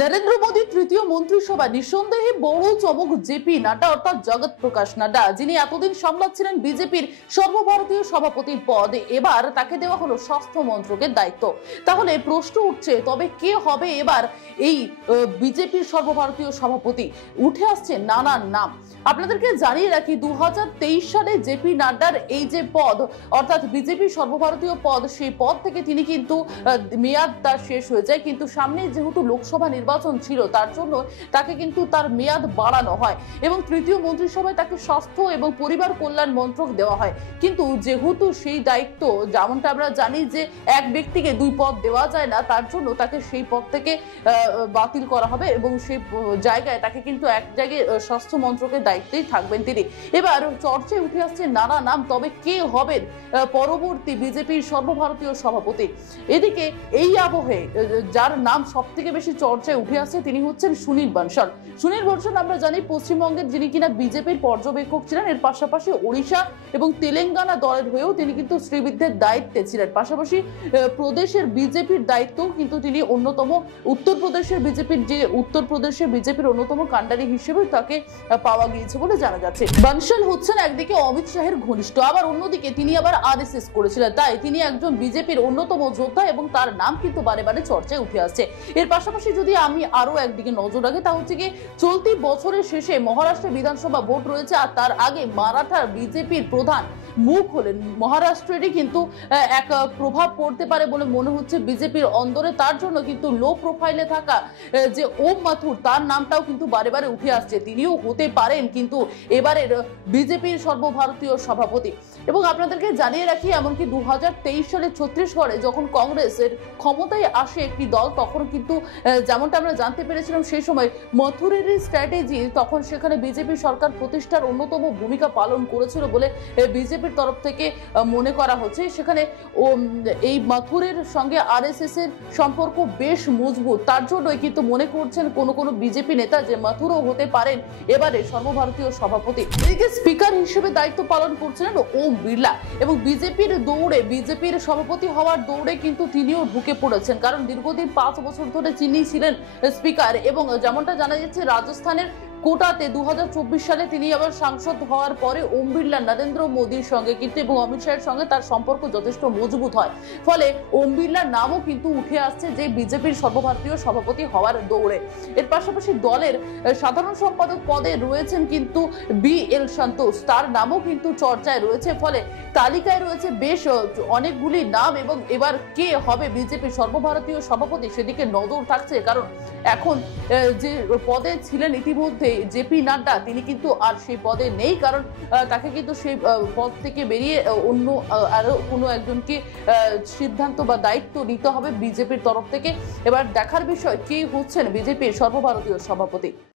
নরেন্দ্র মোদী তৃতীয় মন্ত্রিসভা নিঃসন্দেহে বড় চমক জেপি নাড্ডা অর্থাৎ জগৎ প্রকাশ নাড্ডা, যিনি এতদিন সামলাচ্ছিলেন বিজেপির সর্বভারতীয় সভাপতির পদ, এবার তাকে দেওয়া হলো স্বাস্থ্য মন্ত্রকের দায়িত্ব। তাহলে প্রশ্ন উঠছে, তবে কে হবে এবার এই বিজেপির সর্বভারতীয় সভাপতি? উঠে আসছে নানান নাম। আপনাদেরকে জানিয়ে রাখি, 2023 সালে জেপি নাড্ডার এই যে পদ অর্থাৎ বিজেপির সর্বভারতীয় পদ, সেই পদ থেকে তিনি কিন্তু মেয়াদ তার শেষ হয়ে যায়, কিন্তু সামনে যেহেতু লোকসভা নির্বাচন ছিল তার জন্য তাকে কিন্তু তার মেয়াদ বাড়ানো হয় এবং তৃতীয় মন্ত্রিসভায় তাকে স্বাস্থ্য এবং পরিবার কল্যাণ মন্ত্রক দেওয়া হয়। কিন্তু যেহেতু সেই দায়িত্ব, যেমনটা আমরা জানি যে এক ব্যক্তিকে দুই পদ দেওয়া যায় না, তার জন্য তাকে সেই পদ থেকে বাতিল করা হবে এবং সেই জায়গায় তাকে কিন্তু এক জায়গায় স্বাস্থ্য মন্ত্রকের দায়িত্বেই থাকবেন তিনি। এবার চর্চায় উঠে আসছে নানা নাম, তবে কে হবেন পরবর্তী বিজেপির সর্বভারতীয় সভাপতি? এদিকে এই আবহে যার নাম সব থেকে বেশি চর্চায় উঠে আসছে তিনি হচ্ছেন সুনীল বানসাল। সুনীল বানসাল আমরা জানি পশ্চিমবঙ্গের যিনি কিনা বিজেপির পর্যবেক্ষক ছিলেন, এর পাশাপাশি ওড়িশা এবং তেলেঙ্গানা দলের হয়েও তিনি কিন্তু শ্রীবিদ্যের দায়িত্বে ছিলেন। পাশাপাশি প্রদেশের বিজেপির দায়িত্ব কিন্তু তিনি অন্যতম, উত্তরপ্রদেশের বিজেপির অন্যতম কাণ্ডারি হিসেবে তাকে পাওয়া গিয়েছে বলে জানা যাচ্ছে। বানসাল হচ্ছেন একদিকে অমিত শাহের ঘনিষ্ঠ, আবার অন্যদিকে তিনি আবার আরএসএস করেছিলেন, তাই তিনি একজন বিজেপির অন্যতম যোদ্ধা এবং তার নাম কিন্তু বারে বারে চর্চায় উঠে আসছে। এর পাশাপাশি যদি আমি আরো একদিকে নজর রাখি, তা হচ্ছে কি চলতি বছরের শেষে মহারাষ্ট্রে বিধানসভা ভোট রয়েছে, আর তার আগে মারাঠার বিজেপির প্রধান মুখ হলেন। মহারাষ্ট্রেরই কিন্তু এক প্রভাব পড়তে পারে বলে মনে হচ্ছে বিজেপির অন্দরে, তার জন্য কিন্তু লো প্রোফাইলে থাকা যে ওম মাথুর, তার নামটাও কিন্তু বারে বারে উঠে আসছে, তিনিও হতে পারেন কিন্তু এবারের বিজেপির সর্বভারতীয় সভাপতি। এবং আপনাদেরকে জানিয়ে রাখি, এমনকি 2023 সালে ছত্তিশগড়ে যখন কংগ্রেসের ক্ষমতায় আসে একটি দল, তখন কিন্তু যেমনটা আমরা জানতে পেরেছিলাম সেই সময় মথুরের স্ট্র্যাটেজি, তখন সেখানে বিজেপি সরকার প্রতিষ্ঠার অন্যতম ভূমিকা পালন করেছিল বলে বিজেপির তরফ থেকে মনে করা হচ্ছে। সেখানে এই মথুরের সঙ্গে আরএসএস এর সম্পর্ক বেশ মজবুত, তার জন্যই কিন্তু মনে করছেন কোনো বিজেপি নেতা যে মথুরও হতে পারেন এবারে সর্বভারতীয় সভাপতি। এদিকে স্পিকার হিসেবে দায়িত্ব পালন করছিলেন ওম বিড়লা এবং বিজেপির সভাপতি হওয়ার দৌড়ে কিন্তু তিনিও ঢুকে পড়েছেন, কারণ দীর্ঘদিন 5 বছর ধরে তিনি ছিলেন স্পিকার এবং যেমনটা জানা যাচ্ছে রাজস্থানের কোটাতে 2024 সালে তিনি আবার সাংসদ হওয়ার পরে ওম বিড়লা নরেন্দ্র মোদীর সঙ্গে কিন্তু এবং অমিত শাহের সঙ্গে তার সম্পর্ক যথেষ্ট মজবুত হয়, ফলে ওম বিড়লার নামও কিন্তু উঠে আসছে যে বিজেপির সর্বভারতীয় সভাপতি হওয়ার দৌড়ে। এর পাশাপাশি দলের সাধারণ সম্পাদক পদে রয়েছেন কিন্তু BL সন্তোষ, তার নামও কিন্তু চর্চায় রয়েছে, ফলে তালিকায় রয়েছে বেশ অনেকগুলি নাম এবং এবার কে হবে বিজেপির সর্বভারতীয় সভাপতি সেদিকে নজর থাকছে। কারণ এখন যে পদে ছিলেন ইতিমধ্যে জেপি নাড্ডা, তিনি কিন্তু আর সেই পদে নেই, কারণ তাকে কিন্তু সেই পদ থেকে বেরিয়ে অন্য আরো কোনো একজনকে সিদ্ধান্ত বা দায়িত্ব নিতে হবে বিজেপির তরফ থেকে। এবার দেখার বিষয় কে হচ্ছেন বিজেপির সর্বভারতীয় সভাপতি।